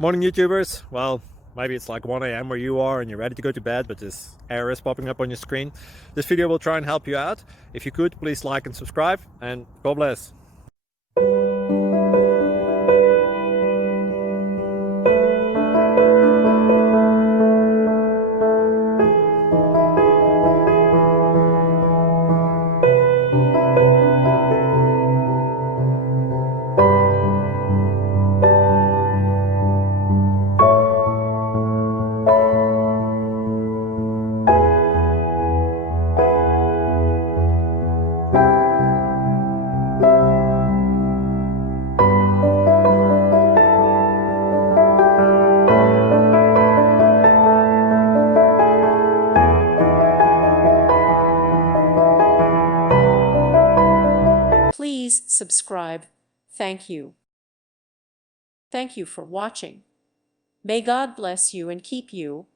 Morning YouTubers. Well, maybe it's like 1 a.m. where you are and you're ready to go to bed, but this error is popping up on your screen. This video will try and help you out. If you could, please like and subscribe, and God bless. Please subscribe. Thank you. Thank you for watching. May God bless you and keep you.